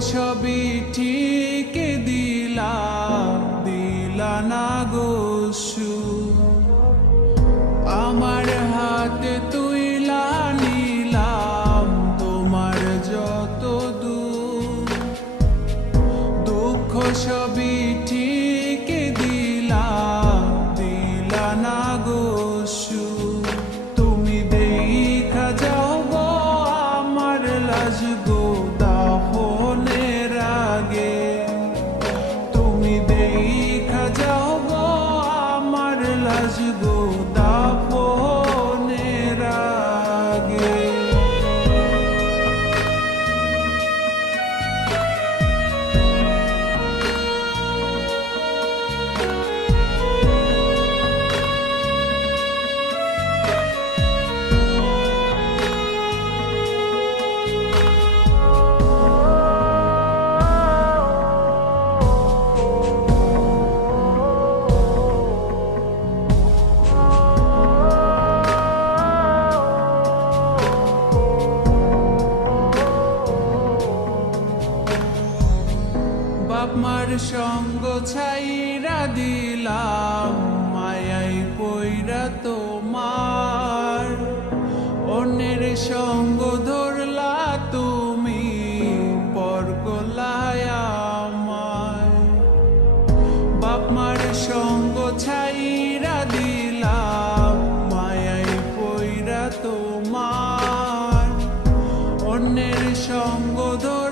সবই ঠিক দিলা না গো সুখ। আমার হাতে তুইলা নিলাম তোমার যত দুঃখ সবই ঠিক দিলা না গো সুখ। তুমি দেখা যাও গো আমার লাজ গো দাফনের আগে, তুমি দেখা যাও গো আমার লাজ গো দাফনের আগে। বাপ মার সঙ্গ ছাইরা দিলাম মায়াই পইরা তোমার, অন্যের সঙ্গ ধরলা তুমি পর গলায় আমায়। বাপ মার সঙ্গ ছাইরা দিলাম মায়াই পইরা তোমার, অন্যের সঙ্গ ধর